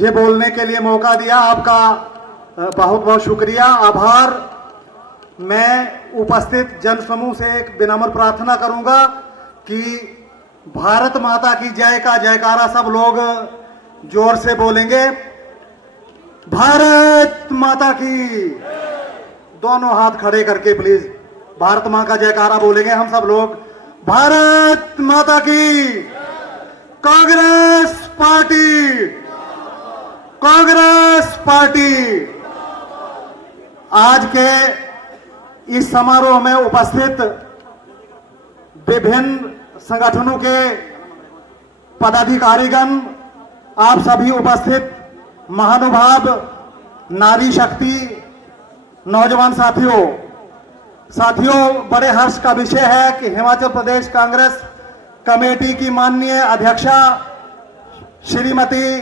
मुझे बोलने के लिए मौका दिया। आपका बहुत बहुत शुक्रिया, आभार। मैं उपस्थित जन समूह से एक विनम्र प्रार्थना करूंगा कि भारत माता की जय का जयकारा सब लोग जोर से बोलेंगे। भारत माता की, दोनों हाथ खड़े करके प्लीज भारत माँ का जयकारा बोलेंगे हम सब लोग। भारत माता की, कांग्रेस पार्टी, कांग्रेस पार्टी। आज के इस समारोह में उपस्थित विभिन्न संगठनों के पदाधिकारीगण, आप सभी उपस्थित महानुभाव, नारी शक्ति, नौजवान साथियों, बड़े हर्ष का विषय है कि हिमाचल प्रदेश कांग्रेस कमेटी की माननीय अध्यक्षा श्रीमती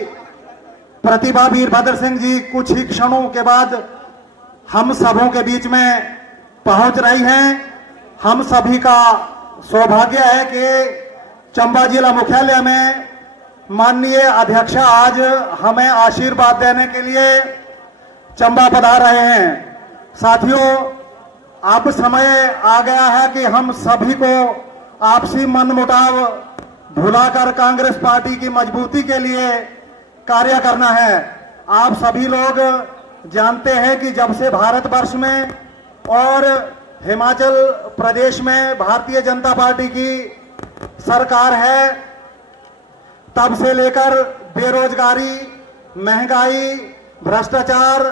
प्रतिभा वीरभद्र सिंह जी कुछ ही क्षणों के बाद हम सबों के बीच में पहुंच रही हैं। हम सभी का सौभाग्य है कि चंबा जिला मुख्यालय में माननीय अध्यक्षा आज हमें आशीर्वाद देने के लिए चंबा पधार रहे हैं। साथियों, अब समय आ गया है कि हम सभी को आपसी मनमुटाव भुलाकर कांग्रेस पार्टी की मजबूती के लिए कार्य करना है। आप सभी लोग जानते हैं कि जब से भारतवर्ष में और हिमाचल प्रदेश में भारतीय जनता पार्टी की सरकार है, तब से लेकर बेरोजगारी, महंगाई, भ्रष्टाचार,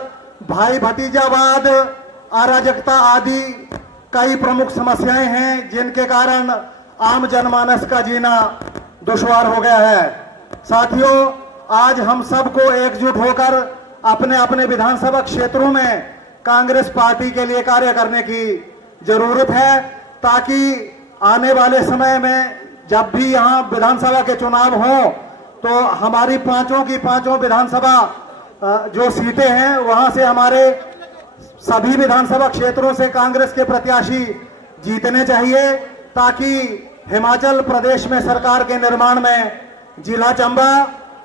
भाई भतीजावाद, अराजकता आदि कई प्रमुख समस्याएं हैं जिनके कारण आम जनमानस का जीना दुश्वार हो गया है। साथियों, आज हम सबको एकजुट होकर अपने अपने विधानसभा क्षेत्रों में कांग्रेस पार्टी के लिए कार्य करने की जरूरत है, ताकि आने वाले समय में जब भी यहाँ विधानसभा के चुनाव हो तो हमारी पांचों विधानसभा जो सीटें हैं वहां से हमारे सभी विधानसभा क्षेत्रों से कांग्रेस के प्रत्याशी जीतने चाहिए, ताकि हिमाचल प्रदेश में सरकार के निर्माण में जिला चंबा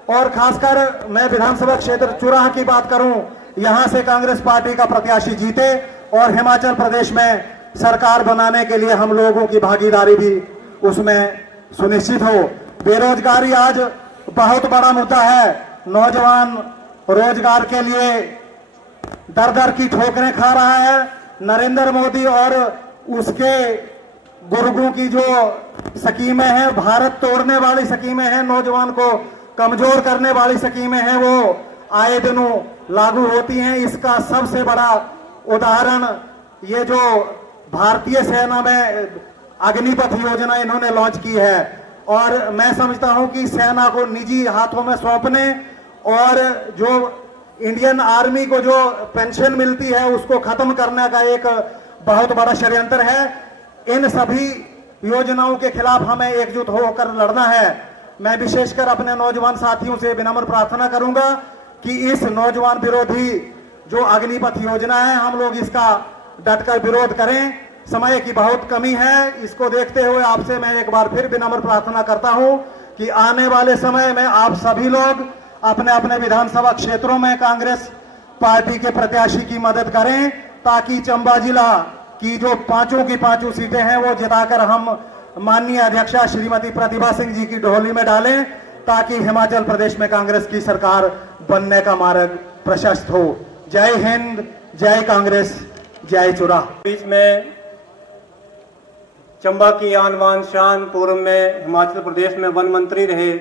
और खासकर मैं विधानसभा क्षेत्र चुराह की बात करूं, यहां से कांग्रेस पार्टी का प्रत्याशी जीते और हिमाचल प्रदेश में सरकार बनाने के लिए हम लोगों की भागीदारी भी उसमें सुनिश्चित हो। बेरोजगारी आज बहुत बड़ा मुद्दा है। नौजवान रोजगार के लिए दर दर की ठोकरें खा रहा है। नरेंद्र मोदी और उसके गुर्गों की जो स्कीमें हैं, भारत तोड़ने वाली स्कीमें हैं, नौजवान को कमजोर करने वाली स्कीमें हैं, वो आए दिनों लागू होती हैं। इसका सबसे बड़ा उदाहरण ये जो भारतीय सेना में अग्निपथ योजना इन्होंने लॉन्च की है, और मैं समझता हूं कि सेना को निजी हाथों में सौंपने और जो इंडियन आर्मी को जो पेंशन मिलती है उसको खत्म करने का एक बहुत बड़ा षड्यंत्र है। इन सभी योजनाओं के खिलाफ हमें एकजुट होकर लड़ना है। मैं विशेषकर अपने नौजवान साथियों से विनम्र प्रार्थना करूंगा कि इस नौजवान विरोधी जो अग्निपथ योजना है, हम लोग इसका डटकर विरोध करें। समय की बहुत कमी है, इसको देखते हुए आपसे मैं एक बार फिर विनम्र प्रार्थना करता हूं कि आने वाले समय में आप सभी लोग अपने अपने विधानसभा क्षेत्रों में कांग्रेस पार्टी के प्रत्याशी की मदद करें, ताकि चंबा जिला की जो पांचों सीटें हैं वो जिताकर हम माननीय अध्यक्षा श्रीमती प्रतिभा सिंह जी की डोली में डालें, ताकि हिमाचल प्रदेश में कांग्रेस की सरकार बनने का मार्ग प्रशस्त हो। जय हिंद, जय कांग्रेस, जय चुराह। बीच में चंबा की आन बान शान, पूर्व में हिमाचल प्रदेश में वन मंत्री रहे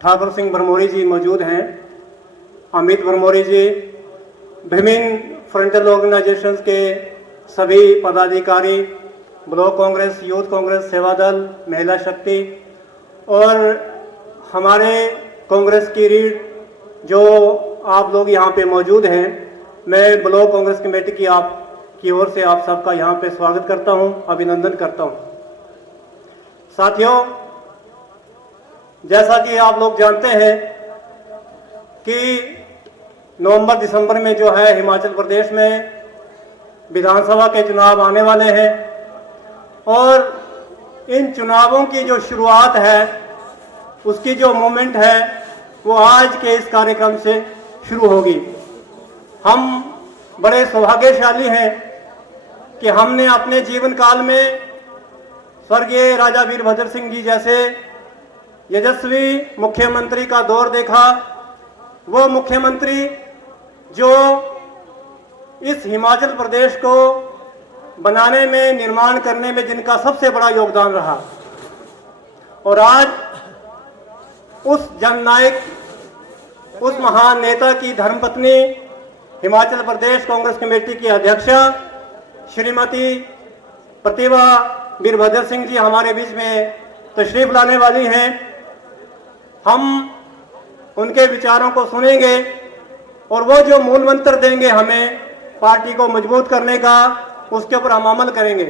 ठाकुर सिंह भरमौरी जी मौजूद हैं। अमित भरमौरी जी, विभिन्न फ्रंटल ऑर्गेनाइजेशंस के सभी पदाधिकारी, ब्लॉक कांग्रेस, यूथ कांग्रेस, सेवा दल, महिला शक्ति और हमारे कांग्रेस की रीढ़ जो आप लोग यहाँ पे मौजूद हैं, मैं ब्लॉक कांग्रेस कमेटी की ओर से आप सबका यहाँ पे स्वागत करता हूँ, अभिनंदन करता हूँ। साथियों, जैसा कि आप लोग जानते हैं कि नवंबर दिसंबर में जो है हिमाचल प्रदेश में विधानसभा के चुनाव आने वाले हैं, और इन चुनावों की जो शुरुआत है उसकी जो मूवमेंट है वो आज के इस कार्यक्रम से शुरू होगी। हम बड़े सौभाग्यशाली हैं कि हमने अपने जीवन काल में स्वर्गीय राजा वीरभद्र सिंह जी जैसे यशस्वी मुख्यमंत्री का दौर देखा। वो मुख्यमंत्री जो इस हिमाचल प्रदेश को बनाने में, निर्माण करने में जिनका सबसे बड़ा योगदान रहा, और आज उस जननायक, उस महान नेता की धर्मपत्नी, हिमाचल प्रदेश कांग्रेस कमेटी की अध्यक्षा श्रीमती प्रतिभा वीरभद्र सिंह जी हमारे बीच में तशरीफ लाने वाली हैं। हम उनके विचारों को सुनेंगे और वो जो मूल मंत्र देंगे हमें पार्टी को मजबूत करने का, उसके ऊपर हम अमल करेंगे।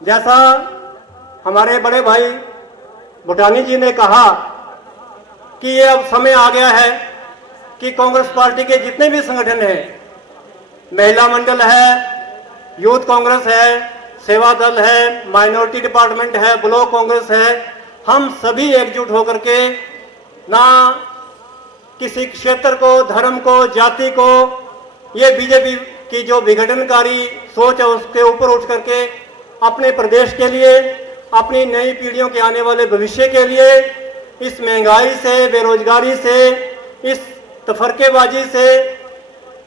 जैसा हमारे बड़े भाई भूटानी जी ने कहा कि ये अब समय आ गया है कि कांग्रेस पार्टी के जितने भी संगठन हैं, महिला मंडल है, यूथ कांग्रेस है, सेवा दल है, माइनॉरिटी डिपार्टमेंट है, ब्लॉक कांग्रेस है, हम सभी एकजुट होकर के ना किसी क्षेत्र को, धर्म को, जाति को, ये बीजेपी की जो विघटनकारी सोच है उसके ऊपर उठ करके अपने प्रदेश के लिए, अपनी नई पीढ़ियों के आने वाले भविष्य के लिए, इस महंगाई से, बेरोजगारी से, इस तफरकेबाजी से,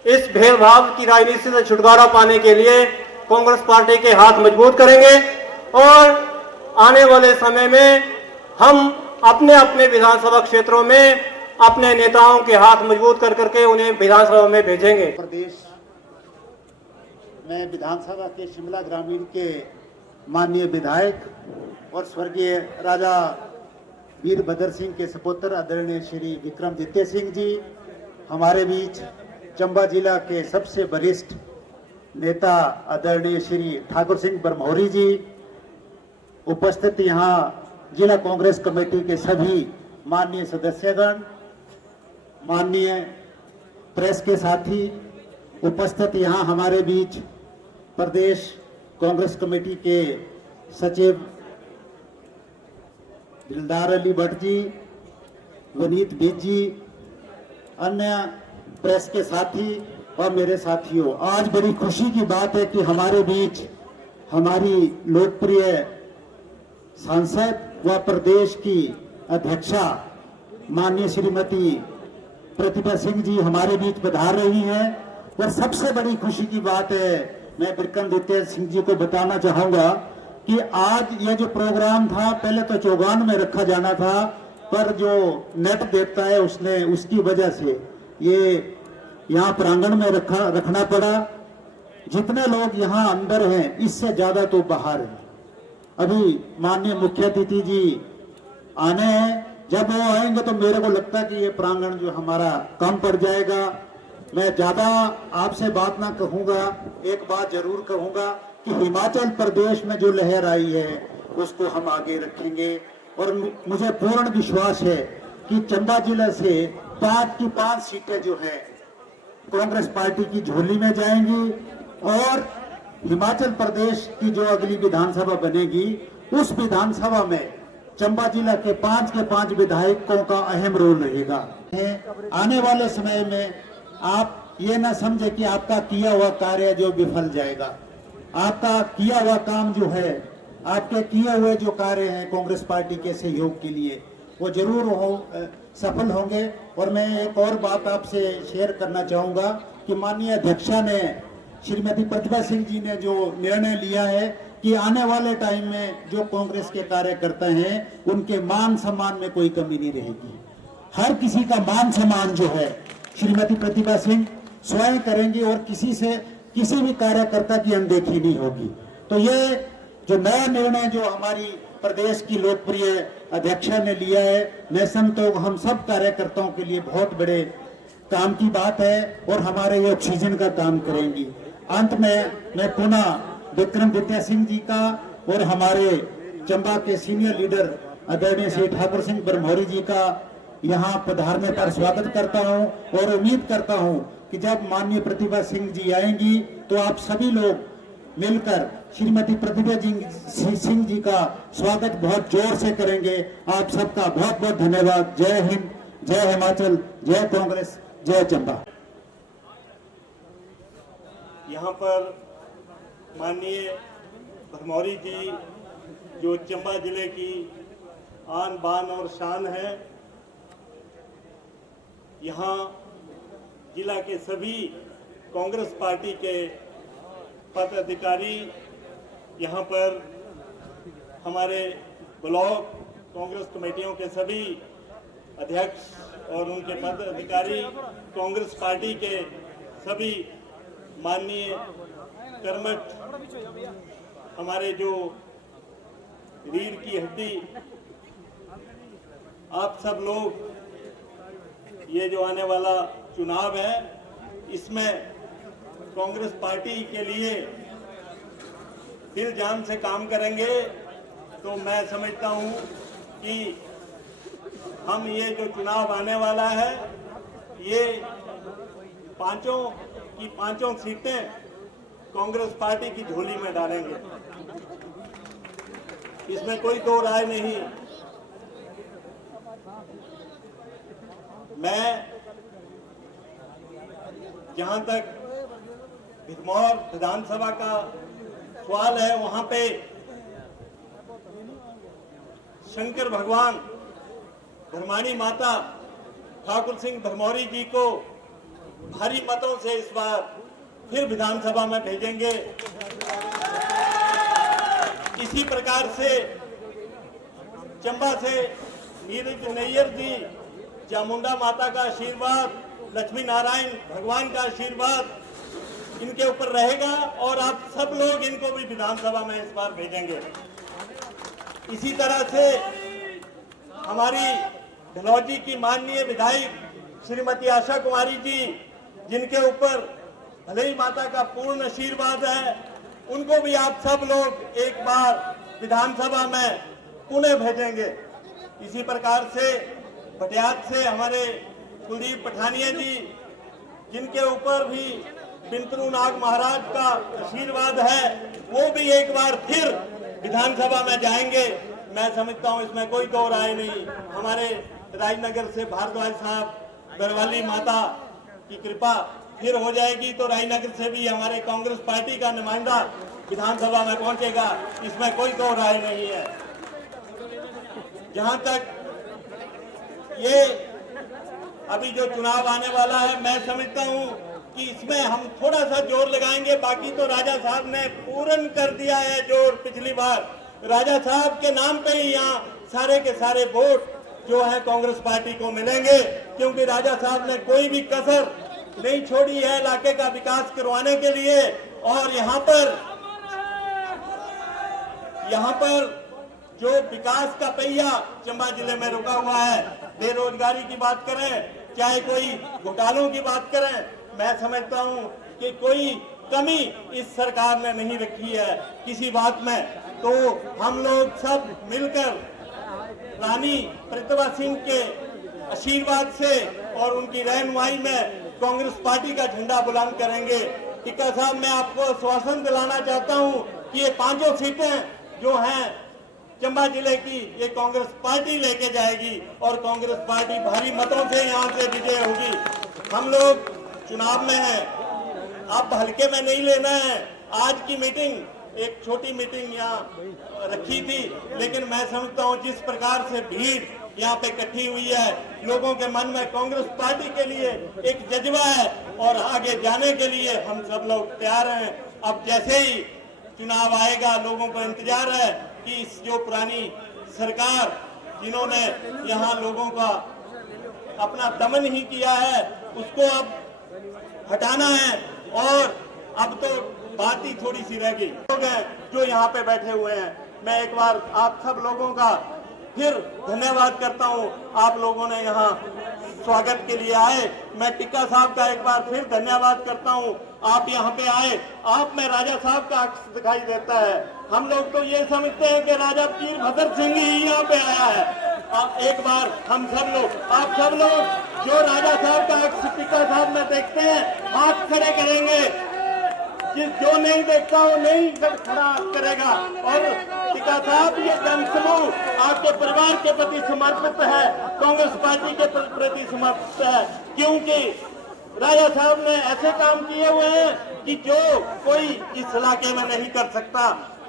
इस भेदभाव की राजनीति से छुटकारा पाने के लिए कांग्रेस पार्टी के हाथ मजबूत करेंगे और आने वाले समय में हम अपने अपने विधानसभा क्षेत्रों में अपने नेताओं के हाथ मजबूत कर करके उन्हें विधानसभा में भेजेंगे। प्रदेश में विधानसभा के शिमला ग्रामीण के माननीय विधायक और स्वर्गीय राजा वीरभद्र सिंह के सपुत्र आदरणीय श्री विक्रमादित्य सिंह जी हमारे बीच, चंबा जिला के सबसे वरिष्ठ नेता आदरणीय श्री ठाकुर सिंह ब्रह्मौरी जी उपस्थित, यहाँ जिला कांग्रेस कमेटी के सभी माननीय सदस्यगण, माननीय प्रेस के साथी उपस्थित, यहाँ हमारे बीच प्रदेश कांग्रेस कमेटी के सचिव दिलदार अली भट्ट जी, वनीत बेग जी, अन्य प्रेस के साथी और मेरे साथियों, आज बड़ी खुशी की बात है कि हमारे बीच हमारी लोकप्रिय सांसद व प्रदेश की अध्यक्षा माननीय श्रीमती प्रतिभा सिंह जी हमारे बीच पधार रही हैं। और सबसे बड़ी खुशी की बात है, मैं विक्रमादित्य सिंह जी को बताना चाहूंगा कि आज ये जो प्रोग्राम था पहले तो चौगान में रखा जाना था, पर जो नेट देता है उसने, उसकी वजह से ये यहाँ प्रांगण में रखना पड़ा। जितने लोग यहाँ अंदर हैं इससे ज्यादा तो बाहर हैं। अभी माननीय मुख्य अतिथि जी आने हैं, जब वो आएंगे तो मेरे को लगता है कि ये प्रांगण जो हमारा कम पड़ जाएगा। मैं ज्यादा आपसे बात ना कहूंगा, एक बात जरूर कहूंगा कि हिमाचल प्रदेश में जो लहर आई है उसको हम आगे रखेंगे और मुझे पूर्ण विश्वास है कि चंबा जिला से 5 की 5 सीटें जो है कांग्रेस पार्टी की झोली में जाएंगी और हिमाचल प्रदेश की जो अगली विधानसभा बनेगी उस विधानसभा में चंबा जिला के 5 विधायकों का अहम रोल रहेगा। आने वाले समय में आप ये ना समझे कि आपका किया हुआ कार्य जो विफल जाएगा। आपका किया हुआ काम जो है, आपके किए हुए जो कार्य हैं कांग्रेस पार्टी के सहयोग के लिए, वो जरूर सफल होंगे। और मैं एक और बात आपसे शेयर करना चाहूंगा कि माननीय अध्यक्षा ने, श्रीमती प्रतिभा सिंह जी ने जो निर्णय लिया है कि आने वाले टाइम में जो कांग्रेस के कार्यकर्ता हैं उनके मान सम्मान में कोई कमी नहीं रहेगी। हर किसी का मान सम्मान जो है श्रीमती प्रतिभा सिंह स्वयं करेंगी और किसी भी कार्यकर्ता की अनदेखी नहीं होगी। तो ये जो नया निर्णय जो हमारी प्रदेश की लोकप्रिय अध्यक्षा ने लिया है, मैं समझता हूँ हम सब कार्यकर्ताओं के लिए बहुत बड़े काम की बात है और हमारे ये ऑक्सीजन का काम करेंगी। अंत में मैं पुनः विक्रमादित्य सिंह जी का और हमारे चंबा के सीनियर लीडर आदरणीय श्री ठाकुर सिंह ब्रह्मौरी जी का यहाँ पधारने पर स्वागत करता हूँ और उम्मीद करता हूँ कि जब माननीय प्रतिभा सिंह जी आएंगी तो आप सभी लोग मिलकर श्रीमती प्रतिभा सिंह जी का स्वागत बहुत जोर से करेंगे। आप सबका बहुत बहुत धन्यवाद। जय हिंद, जय हिमाचल, जय कांग्रेस, जय चंबा। यहाँ पर माननीय भरमौरी जी जो चंबा जिले की आन बान और शान है, यहाँ जिला के सभी कांग्रेस पार्टी के पदाधिकारी, यहाँ पर हमारे ब्लॉक कांग्रेस कमेटियों के सभी अध्यक्ष और उनके पदाधिकारी, कांग्रेस पार्टी के सभी माननीय कर्मठ, हमारे जो रीढ़ की हड्डी, आप सब लोग, ये जो आने वाला चुनाव है इसमें कांग्रेस पार्टी के लिए दिल जान से काम करेंगे। तो मैं समझता हूं कि हम ये जो चुनाव आने वाला है, ये पांचों की पांचों सीटें कांग्रेस पार्टी की झोली में डालेंगे, इसमें कोई दो राय नहीं। मैं जहां तक भरमौर विधानसभा का सवाल है, वहां पे शंकर भगवान, भरमानी माता ठाकुर सिंह भरमौरी जी को भारी मतों से इस बार फिर विधानसभा में भेजेंगे। इसी प्रकार से चंबा से नीरज नैयर जी, चामुंडा माता का आशीर्वाद, लक्ष्मी नारायण भगवान का आशीर्वाद इनके ऊपर रहेगा और आप सब लोग इनको भी विधानसभा में इस बार भेजेंगे। इसी तरह से हमारी ढलौजी की माननीय विधायक श्रीमती आशा कुमारी जी, जिनके ऊपर भले ही माता का पूर्ण आशीर्वाद है, उनको भी आप सब लोग एक बार विधानसभा में पुणे भेजेंगे। इसी प्रकार से भटियात से हमारे कुलदीप पठानिया जी, जिनके ऊपर भी पिंतरू नाग महाराज का आशीर्वाद है, वो भी एक बार फिर विधानसभा में जाएंगे। मैं समझता हूं इसमें कोई दो राय नहीं। हमारे राजनगर से भारद्वाज साहब, गढ़वाली माता की कृपा फिर हो जाएगी तो राजनगर से भी हमारे कांग्रेस पार्टी का नुमाइंदा विधानसभा में पहुंचेगा, इसमें कोई दो राय नहीं है। जहां तक ये अभी जो चुनाव आने वाला है, मैं समझता हूं कि इसमें हम थोड़ा सा जोर लगाएंगे। बाकी तो राजा साहब ने पूर्ण कर दिया है जोर पिछली बार। राजा साहब के नाम पे ही यहाँ सारे के सारे वोट जो है कांग्रेस पार्टी को मिलेंगे, क्योंकि राजा साहब ने कोई भी कसर नहीं छोड़ी है इलाके का विकास करवाने के लिए। और यहाँ पर जो विकास का पहिया चंबा जिले में रुका हुआ है, बेरोजगारी की बात करें, चाहे कोई घोटालों की बात करें, मैं समझता हूं कि कोई कमी इस सरकार ने नहीं रखी है किसी बात में। तो हम लोग सब मिलकर रानी प्रतिभा सिंह के आशीर्वाद से और उनकी रहनुमाई में कांग्रेस पार्टी का झंडा बुलंद करेंगे। टिक्का साहब, मैं आपको आश्वासन दिलाना चाहता हूं कि ये पांचों सीटें जो हैं चंबा जिले की, ये कांग्रेस पार्टी लेके जाएगी और कांग्रेस पार्टी भारी मतों से यहाँ से विजय होगी। हम लोग चुनाव में हैं, आप हल्के में नहीं लेना है। आज की मीटिंग एक छोटी मीटिंग यहाँ रखी थी, लेकिन मैं समझता हूँ जिस प्रकार से भीड़ यहाँ पे इकट्ठी हुई है, लोगों के मन में कांग्रेस पार्टी के लिए एक जज्बा है और आगे जाने के लिए हम सब लोग तैयार हैं। अब जैसे ही चुनाव आएगा, लोगों को इंतजार है कि इस जो पुरानी सरकार जिन्होंने यहाँ लोगों का अपना दमन ही किया है, उसको अब हटाना है। और अब तो बात ही थोड़ी सी रह गई। लोग हैं जो यहाँ पे बैठे हुए हैं, मैं एक बार आप सब लोगों का फिर धन्यवाद करता हूँ। आप लोगों ने यहाँ स्वागत के लिए आए। मैं टिक्का साहब का एक बार फिर धन्यवाद करता हूँ, आप यहाँ पे आए। आप में राजा साहब का अक्स दिखाई देता है। हम लोग तो ये समझते हैं कि राजा वीरभद्र सिंह ही यहाँ पे आया है। एक बार हम सब लोग, आप सब लोग जो राजा साहब का अक्स टिक्का साहब में देखते हैं, हाथ खड़े करेंगे। जो नहीं देखता वो नहीं खड़ा करेगा। और टीका साहब, ये जनसमूह आपके परिवार के प्रति समर्पित है, कांग्रेस पार्टी के प्रति समर्पित है, क्योंकि राजा साहब ने ऐसे काम किए हुए हैं कि जो कोई इस इलाके में नहीं कर सकता।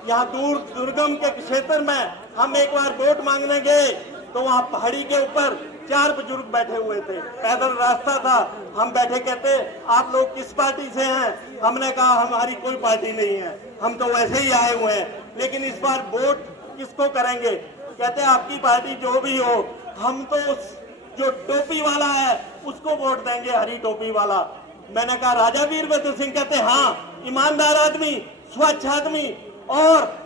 यहाँ दूर दुर्गम के क्षेत्र में हम एक बार वोट मांगने गए तो वहाँ पहाड़ी के ऊपर 4 बुजुर्ग बैठे हुए थे, पैदल रास्ता था। हम बैठे, कहते आप लोग किस पार्टी से हैं? हमने कहा हमारी कोई पार्टी नहीं है, हम तो वैसे ही आए हुए हैं, लेकिन इस बार वोट किसको करेंगे? कहते आपकी पार्टी जो भी हो, हम तो उस जो टोपी वाला है उसको वोट देंगे, हरी टोपी वाला। मैंने कहा राजा वीरभद्र सिंह? कहते हाँ, ईमानदार आदमी, स्वच्छ आदमी, और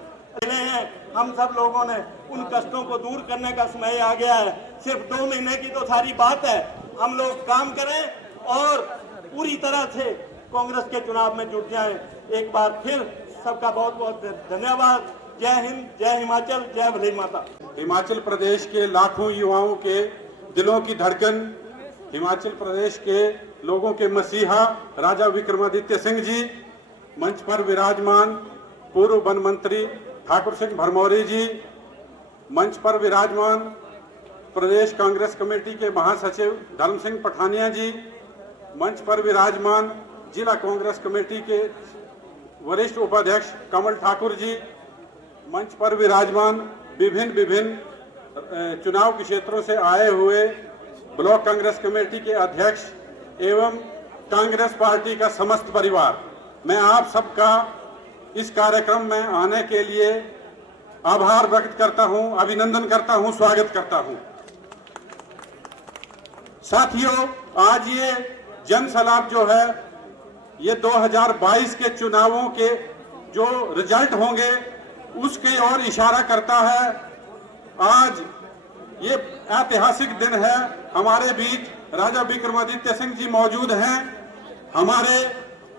हैं हम सब लोगों ने उन कष्टों को दूर करने का समय आ गया है। सिर्फ 2 महीने की तो सारी बात है, हम लोग काम करें और पूरी तरह से कांग्रेस के चुनाव में जुट जाएं। एक बार फिर सबका बहुत बहुत धन्यवाद। जय हिंद, जय हिमाचल, जय भले माता। हिमाचल प्रदेश के लाखों युवाओं के दिलों की धड़कन, हिमाचल प्रदेश के लोगों के मसीहा राजा विक्रमादित्य सिंह जी, मंच पर विराजमान पूर्व वन मंत्री ठाकुर सिंह भरमौरी जी, मंच पर विराजमान प्रदेश कांग्रेस कमेटी के महासचिव धर्म सिंह पठानिया जी, मंच पर विराजमान जिला कांग्रेस कमेटी के वरिष्ठ उपाध्यक्ष कमल ठाकुर जी, मंच पर विराजमान विभिन्न चुनाव के क्षेत्रों से आए हुए ब्लॉक कांग्रेस कमेटी के अध्यक्ष एवं कांग्रेस पार्टी का समस्त परिवार, मैं आप सबका इस कार्यक्रम में आने के लिए आभार व्यक्त करता हूं, अभिनंदन करता हूं, स्वागत करता हूं। साथियों, आज ये जन सलाप जो है, ये 2022 के चुनावों के जो रिजल्ट होंगे उसके ओर इशारा करता है। आज ये ऐतिहासिक दिन है, हमारे बीच राजा विक्रमादित्य सिंह जी मौजूद हैं। हमारे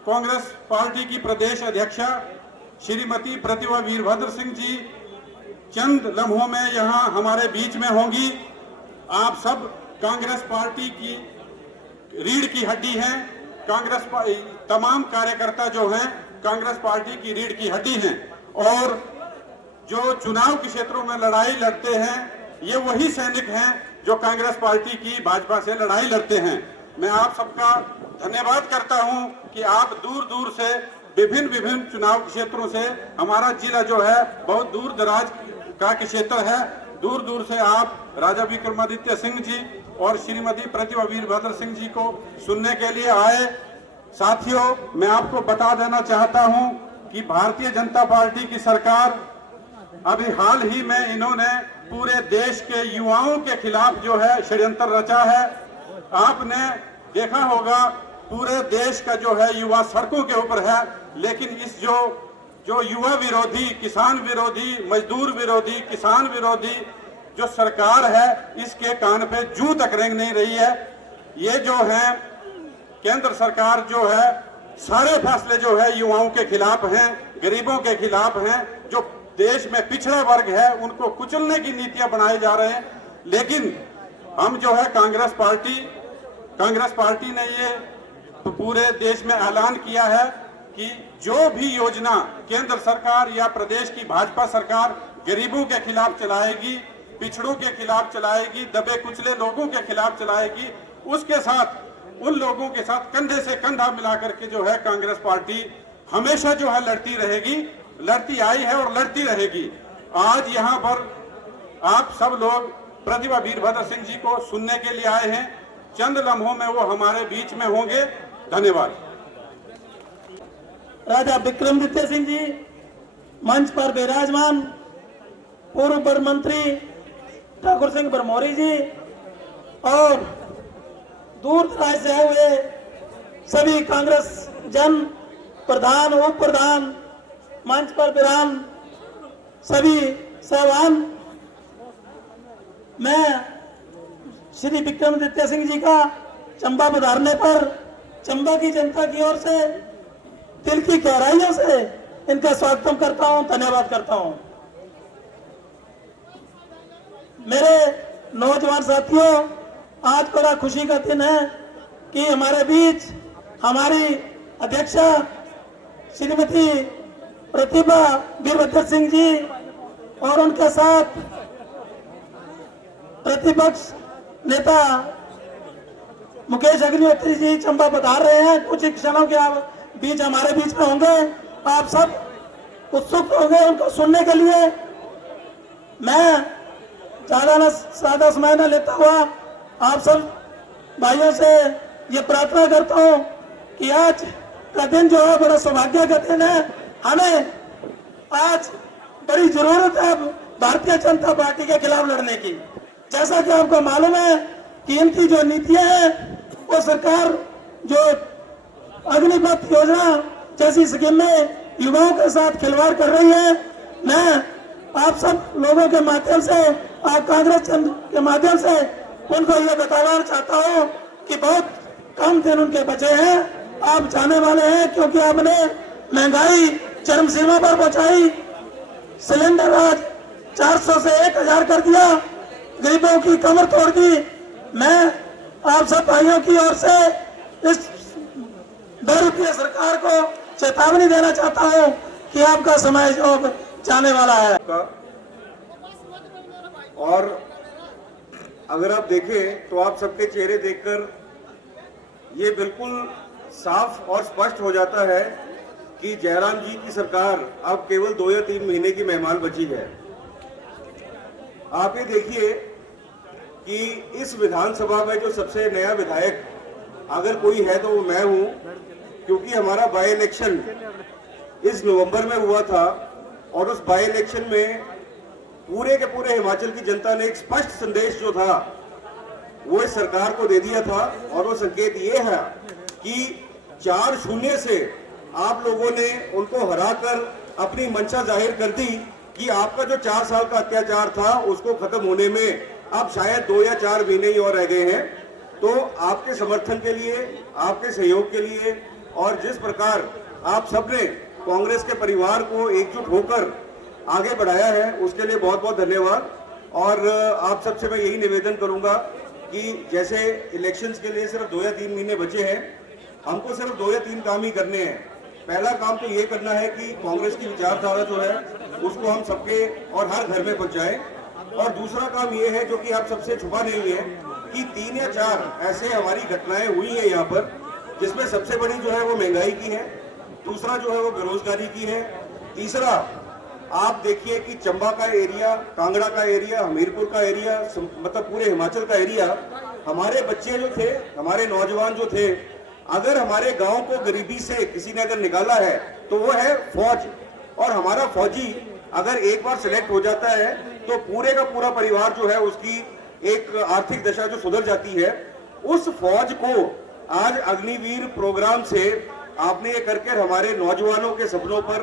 कांग्रेस पार्टी की प्रदेश अध्यक्षा श्रीमती प्रतिभा वीरभद्र सिंह जी चंद लम्हों में यहाँ हमारे बीच में होंगी। आप सब कांग्रेस पार्टी की रीढ़ की हड्डी हैं, तमाम कार्यकर्ता जो हैं कांग्रेस पार्टी की रीढ़ की हड्डी हैं, और जो चुनाव के क्षेत्रों में लड़ाई लड़ते हैं ये वही सैनिक हैं जो कांग्रेस पार्टी की भाजपा से लड़ाई लड़ते हैं। मैं आप सबका धन्यवाद करता हूं कि आप दूर दूर से विभिन्न चुनाव क्षेत्रों से, हमारा जिला जो है बहुत दूर दराज का क्षेत्र है, दूर दूर से आप राजा विक्रमादित्य सिंह जी और श्रीमती प्रतिभा वीरभद्र सिंह जी को सुनने के लिए आए। साथियों, मैं आपको बता देना चाहता हूं कि भारतीय जनता पार्टी की सरकार अभी हाल ही में इन्होंने पूरे देश के युवाओं के खिलाफ जो है षड्यंत्र रचा है। आपने देखा होगा पूरे देश का जो है युवा सड़कों के ऊपर है, लेकिन इस जो युवा विरोधी, किसान विरोधी, मजदूर विरोधी, किसान विरोधी जो सरकार है, इसके कान पे जूं तक रेंग नहीं रही है। ये जो है केंद्र सरकार जो है सारे फैसले जो है युवाओं के खिलाफ हैं, गरीबों के खिलाफ हैं, जो देश में पिछड़ा वर्ग है उनको कुचलने की नीतियां बनाए जा रहे हैं। लेकिन हम जो है कांग्रेस पार्टी ने ये पूरे देश में ऐलान किया है कि जो भी योजना केंद्र सरकार या प्रदेश की भाजपा सरकार गरीबों के खिलाफ चलाएगी, पिछड़ों के खिलाफ चलाएगी, दबे कुचले लोगों के खिलाफ चलाएगी, उसके साथ उन लोगों के साथ कंधे से कंधा मिलाकर के जो है कांग्रेस पार्टी हमेशा जो है लड़ती रहेगी, लड़ती आई है और लड़ती रहेगी। आज यहाँ पर आप सब लोग प्रतिभा वीरभद्र सिंह जी को सुनने के लिए आए हैं। चंद लम्हों में वो हमारे बीच में होंगे। धन्यवाद। राजा विक्रमादित्य सिंह जी, मंच पर विराजमान पूर्व वन मंत्री ठाकुर सिंह भरमौरी जी, और दूर दराज से आए हुए सभी कांग्रेस जन, प्रधान, उप प्रधान, मंच पर विराम सभी सहवान, मैं श्री विक्रमादित्य सिंह जी का चंबा पधारने पर चंबा की जनता की ओर से दिल की गहराइयों से इनका स्वागत करता हूं, धन्यवाद करता हूं। मेरे नौजवान साथियों, आज बड़ा खुशी का दिन है कि हमारे बीच हमारी अध्यक्षा श्रीमती प्रतिभा वीरभद्र सिंह जी और उनके साथ प्रतिपक्ष नेता मुकेश अग्निहोत्री जी चंबा पधार रहे हैं। कुछ ही क्षणों के बीच हमारे बीच में होंगे। आप सब उत्सुक होंगे उनको सुनने के लिए। मैं ज्यादा समय न लेता हुआ आप सब भाइयों से ये प्रार्थना करता हूँ कि आज का दिन जो है बड़ा सौभाग्य का दिन है। हमें आज बड़ी जरूरत है भारतीय जनता पार्टी के खिलाफ लड़ने की। जैसा कि आपको मालूम है कि इनकी जो नीतियां हैं वो सरकार जो अग्निपथ योजना जैसी स्कीम में युवाओं के साथ खिलवाड़ कर रही है। मैं आप सब लोगों के माध्यम से, आप कांग्रेस के माध्यम से उनको ये बताना चाहता हूँ कि बहुत कम दिन उनके बचे हैं। आप जाने वाले हैं क्योंकि आपने महंगाई चरम सीमा पर पहुंचाई। सिलेंडर आज 400 से 1000 कर दिया, गरीबों की कमर तोड़ दी। मैं आप सब भाइयों की ओर से इस बहुरूपीय सरकार को चेतावनी देना चाहता हूं कि आपका समय जो जाने वाला है। और अगर आप देखें तो आप सबके चेहरे देखकर ये बिल्कुल साफ और स्पष्ट हो जाता है कि जयराम जी की सरकार अब केवल 2 या 3 महीने की मेहमान बची है। आप ये देखिए कि इस विधानसभा में जो सबसे नया विधायक अगर कोई है तो वो मैं हूं, क्योंकि हमारा बाई इलेक्शन इस नवंबर में हुआ था और उस बाई इलेक्शन में पूरे के पूरे हिमाचल की जनता ने एक स्पष्ट संदेश जो था वो इस सरकार को दे दिया था। और वो संकेत ये है कि 4-0 से आप लोगों ने उनको हराकर अपनी मंशा जाहिर कर दी कि आपका जो 4 साल का अत्याचार था उसको खत्म होने में अब शायद 2 या 4 महीने ही और रह गए हैं। तो आपके समर्थन के लिए, आपके सहयोग के लिए और जिस प्रकार आप सबने कांग्रेस के परिवार को एकजुट होकर आगे बढ़ाया है उसके लिए बहुत बहुत धन्यवाद। और आप सबसे मैं यही निवेदन करूंगा कि जैसे इलेक्शंस के लिए सिर्फ 2 या 3 महीने बचे हैं, हमको सिर्फ 2 या 3 काम ही करने हैं। पहला काम तो ये करना है कि कांग्रेस की विचारधारा जो है उसको हम सबके और हर घर में पहुंचाएं। और दूसरा काम ये है जो कि आप सबसे छुपा नहीं है कि 3 या 4 ऐसे हमारी घटनाएं हुई है यहाँ पर, जिसमें सबसे बड़ी जो है वो महंगाई की है, दूसरा जो है वो बेरोजगारी की है, तीसरा आप देखिए कि चंबा का एरिया, कांगड़ा का एरिया, हमीरपुर का एरिया, मतलब पूरे हिमाचल का एरिया, हमारे बच्चे जो थे, हमारे नौजवान जो थे, अगर हमारे गांव को गरीबी से किसी ने अगर निकाला है तो वो है फौज। और हमारा फौजी अगर एक बार सिलेक्ट हो जाता है तो पूरे का पूरा परिवार जो है उसकी एक आर्थिक दशा जो सुधर जाती है। उस फौज को आज अग्निवीर प्रोग्राम से आपने ये करके हमारे नौजवानों के सपनों पर,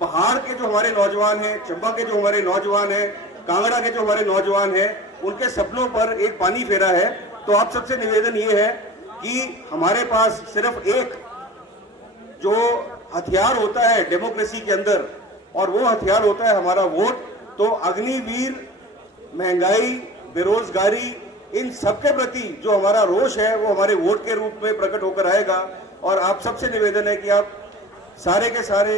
पहाड़ के जो हमारे नौजवान हैं, चंबा के जो हमारे नौजवान हैं, कांगड़ा के जो हमारे नौजवान हैं, उनके सपनों पर एक पानी फेरा है। तो आप सबसे निवेदन ये है कि हमारे पास सिर्फ एक जो हथियार होता है डेमोक्रेसी के अंदर, और वो हथियार होता है हमारा वोट। तो अग्निवीर, महंगाई, बेरोजगारी, इन सबके प्रति जो हमारा रोष है वो हमारे वोट के रूप में प्रकट होकर आएगा। और आप सबसे निवेदन है कि आप सारे के सारे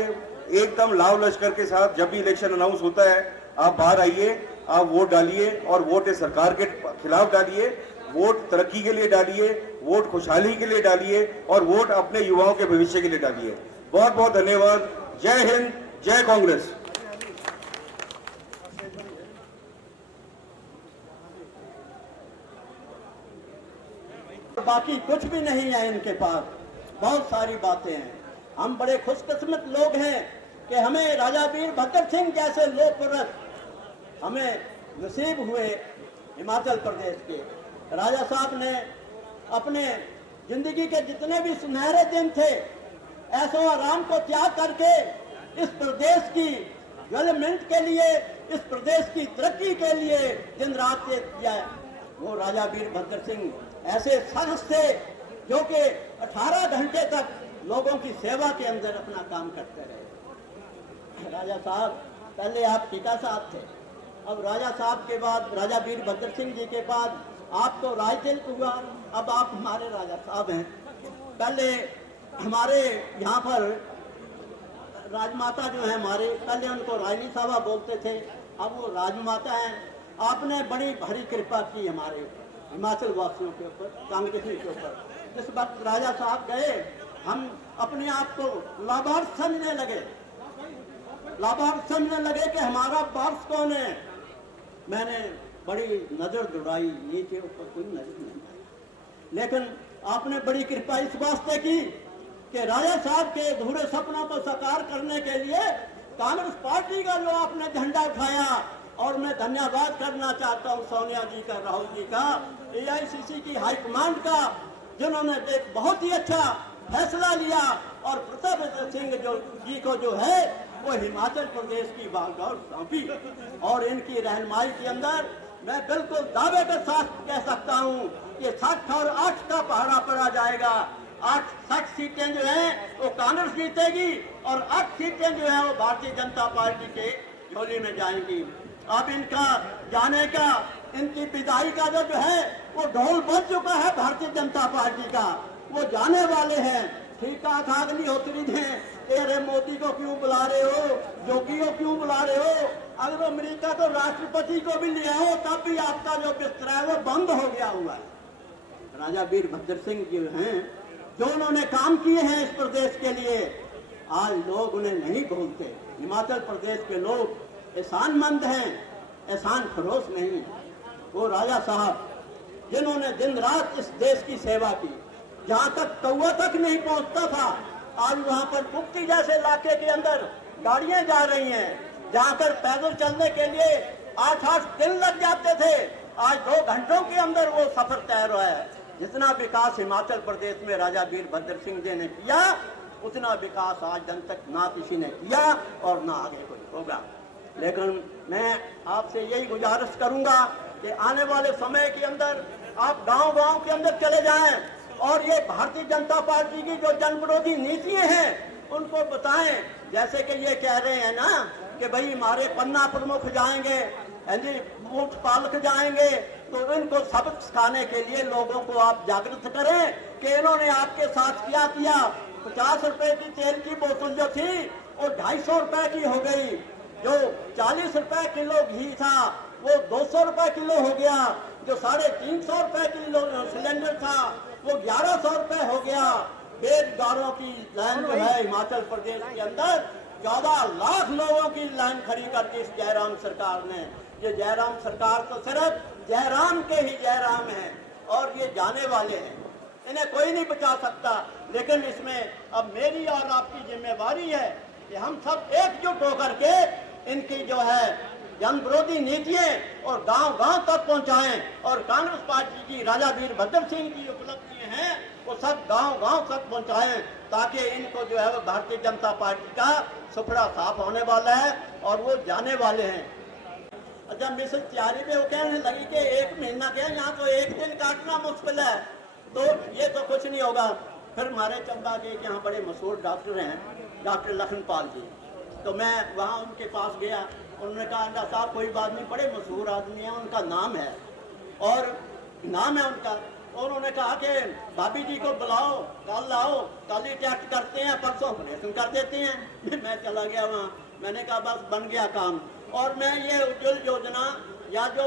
एकदम लाव लश्कर के साथ जब भी इलेक्शन अनाउंस होता है आप बाहर आइए, आप वोट डालिए और वोट इस सरकार के खिलाफ डालिए, वोट तरक्की के लिए डालिए, वोट खुशहाली के लिए डालिए और वोट अपने युवाओं के भविष्य के लिए डालिए। बहुत बहुत धन्यवाद। जय हिंद, जय कांग्रेस। बाकी कुछ भी नहीं है इनके पास, बहुत सारी बातें हैं। हम बड़े खुशकिस्मत लोग हैं कि हमें राजा वीरभद्र सिंह जैसे लोक पुरुष हमें नसीब हुए। हिमाचल प्रदेश के राजा साहब ने अपने जिंदगी के जितने भी सुनहरे दिन थे ऐसो आराम को त्याग करके इस प्रदेश की डेवलपमेंट के लिए, इस प्रदेश की तरक्की के लिए दिन रात दिया। वो राजा वीरभद्र सिंह ऐसे शख्स थे जो कि 18 घंटे तक लोगों की सेवा के अंदर अपना काम करते रहे। राजा साहब पहले आप टीका साहब थे, अब राजा साहब के बाद राजा वीरभद्र सिंह जी के बाद आपको राजतिलक हुआ, अब आप हमारे राजा साहब हैं। पहले हमारे यहाँ पर राजमाता जो है हमारे, पहले उनको रानी साहबा बोलते थे, अब वो राजमाता हैं। आपने बड़ी भारी कृपा की हमारे हिमाचल वासियों के ऊपर, कांग्रेसियों के ऊपर। जिस वक्त राजा साहब गए, हम अपने आप को लाभार्थ समझने लगे, लाभार्थ समझने लगे कि हमारा वारस कौन है। मैंने बड़ी नजर दौड़ाई, नीचे ऊपर कोई नजर नहीं आई, लेकिन आपने बड़ी कृपा इस वास्ते की कि राजा साहब के अधूरे सपनों को साकार करने के लिए कांग्रेस पार्टी का जो आपने झंडा उठाया, और मैं धन्यवाद करना चाहता हूं सोनिया जी का, राहुल जी का, एआईसीसी की हाईकमांड का, जिन्होंने एक बहुत ही अच्छा फैसला लिया और प्रताप सिंह जी को जो है वो हिमाचल प्रदेश की बागडोर सौंपी। और इनकी रहनुमाई के अंदर मैं बिल्कुल दावे के साथ कह सकता हूं कि 60 और 8 का पहाड़ा पड़ा जाएगा। 60 सीटें जो हैं वो कांग्रेस जीतेगी और 8 सीटें जो है वो भारतीय जनता पार्टी के झोली में जाएंगी। अब इनका जाने का, इनकी विदाई का जो है वो ढोल बज चुका है भारतीय जनता पार्टी का, वो जाने वाले हैं। ठीक ठाक अगली होती थे, अरे मोदी को क्यों बुला रहे हो, योगी को क्यों बुला रहे हो, अगर अमेरिका को राष्ट्रपति को भी ले आओ तब भी आपका जो बिस्तरा है वो बंद हो गया हुआ है। राजा वीरभद्र सिंह जी हैं, जो उन्होंने काम किए हैं इस प्रदेश के लिए, आज लोग उन्हें नहीं भूलते। हिमाचल प्रदेश के लोग एहसानमंद हैं, एहसान फरोश नहीं। वो राजा साहब जिन्होंने दिन रात इस देश की सेवा की, जहाँ तक कौवा तक नहीं पहुँचता था, आज वहाँ पर कुप्ती जैसे इलाके के अंदर गाड़ियाँ जा रही हैं, जहाँ कर पैदल चलने के लिए 8-8 दिन लग जाते थे, आज 2 घंटों के अंदर वो सफर तय हुआ है। जितना विकास हिमाचल प्रदेश में राजा वीरभद्र सिंह जी ने किया, उतना विकास आज दिन तक ना किसी ने किया और ना आगे कोई होगा। लेकिन मैं आपसे यही गुजारिश करूंगा कि आने वाले समय के अंदर आप गांव-गांव के अंदर चले जाएं और ये भारतीय जनता पार्टी की जो जन विरोधी नीतियां हैं उनको बताएं। जैसे कि ये कह रहे हैं ना कि भाई हमारे पन्ना प्रमुख जाएंगे, ऊंट पालक जाएंगे, तो इनको सबक सिखाने के लिए लोगों को आप जागृत करें कि इन्होंने आपके साथ क्या किया। 50 रुपए की तेल की बोतल जो थी वो 250 रुपए की हो गई, जो 40 रुपए किलो घी था वो 200 रुपए किलो हो गया, जो 350 रुपए किलो सिलेंडर था वो 1100 रुपए हो गया। बेरोजगारों की लाइन जो है हिमाचल प्रदेश के अंदर 14 लाख लोगों की लाइन खड़ी कर दी इस जयराम सरकार ने। ये जयराम सरकार तो सिर्फ जयराम के ही जयराम हैं और ये जाने वाले हैं, इन्हें कोई नहीं बचा सकता। लेकिन इसमें अब मेरी और आपकी जिम्मेवारी है कि हम सब एकजुट होकर के इनकी जो है जन विरोधी नीतियां और गांव-गांव तक पहुंचाएं और कांग्रेस पार्टी की राजा वीरभद्र सिंह की उपलब्धियां हैं वो सब गांव-गांव तक पहुंचाएं, ताकि इनको जो है वो भारतीय जनता पार्टी का सुपड़ा साफ होने वाला है और वो जाने वाले हैं। जब मिसल तैयारी में वो कहने लगी कि 1 महीना क्या, यहाँ तो 1 दिन काटना मुश्किल है, तो ये तो कुछ नहीं होगा। फिर हमारे चंबा के यहाँ बड़े मशहूर डॉक्टर हैं, डॉक्टर लखनपाल जी, तो मैं वहाँ उनके पास गया। उन्होंने कहा अंडा साहब कोई बात नहीं, बड़े मशहूर आदमी हैं, उनका नाम है और नाम है उनका। उन्होंने कहा कि भाभी जी को बुलाओ, कल आओ, कल ही टेस्ट करते हैं, परसों ऑपरेशन कर देते हैं। मैं चला गया वहाँ, मैंने कहा बस बन गया काम। और मैं ये उज्ज्वल योजना या जो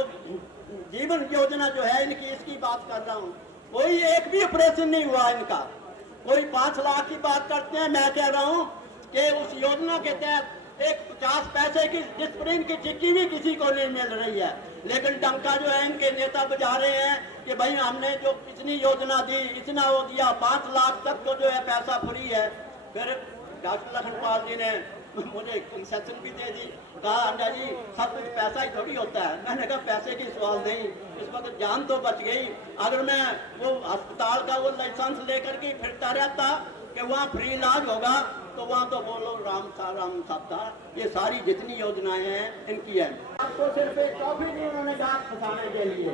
जीवन योजना जो है इनकी, इसकी बात कर रहा हूँ, कोई एक भी ऑपरेशन नहीं हुआ इनका। कोई 5 लाख की बात करते हैं, मैं कह रहा हूँ कि उस योजना के तहत एक 50 पैसे की डिस्प्रिन की चिक्की भी किसी को नहीं मिल रही है। लेकिन डंका जो है इनके नेता बजा रहे हैं कि भाई हमने जो इतनी योजना दी, इतना वो दिया, 5 लाख तक तो जो है पैसा फ्री है। फिर डॉक्टर लखनपाल जी ने मुझे कंसेशन भी दे दी, कहा अंडा जी सब कुछ पैसा ही थोड़ी होता है। मैंने कहा पैसे की सवाल नहीं, इस वक्त जान तो बच गई। अगर मैं वो अस्पताल का वो लाइसेंस लेकर के फिरता रहता कि वहाँ फ्री इलाज होगा, तो वहाँ तो बोलो राम साहब था। ये सारी जितनी योजनाएं हैं इनकी है। आपको सिर्फ एक टॉफी दी उन्होंने गांठ फंसाने के लिए,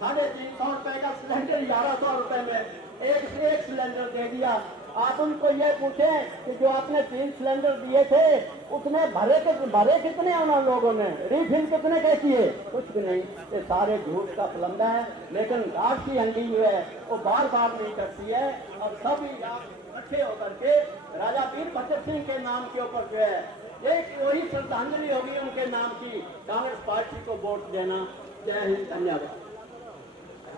350 रुपए का सिलेंडर 1100 रुपए में एक से एक सिलेंडर दे दिया। आप उनको ये पूछें कि जो आपने 3 सिलेंडर दिए थे उसमें भरे कितने उन लोगों ने, रिफिल कितने के किए? कुछ भी नहीं। ये सारे झूठ का फलंदा है। लेकिन गांठ की हंडी जो है वो बार बार नहीं करती है और सभी इकट्ठे होकर के राजा वीरभद्र सिंह के नाम के ऊपर जो है एक वही श्रद्धांजलि होगी उनके नाम की, कांग्रेस पार्टी को वोट देना। जय हिंद, धन्यवाद।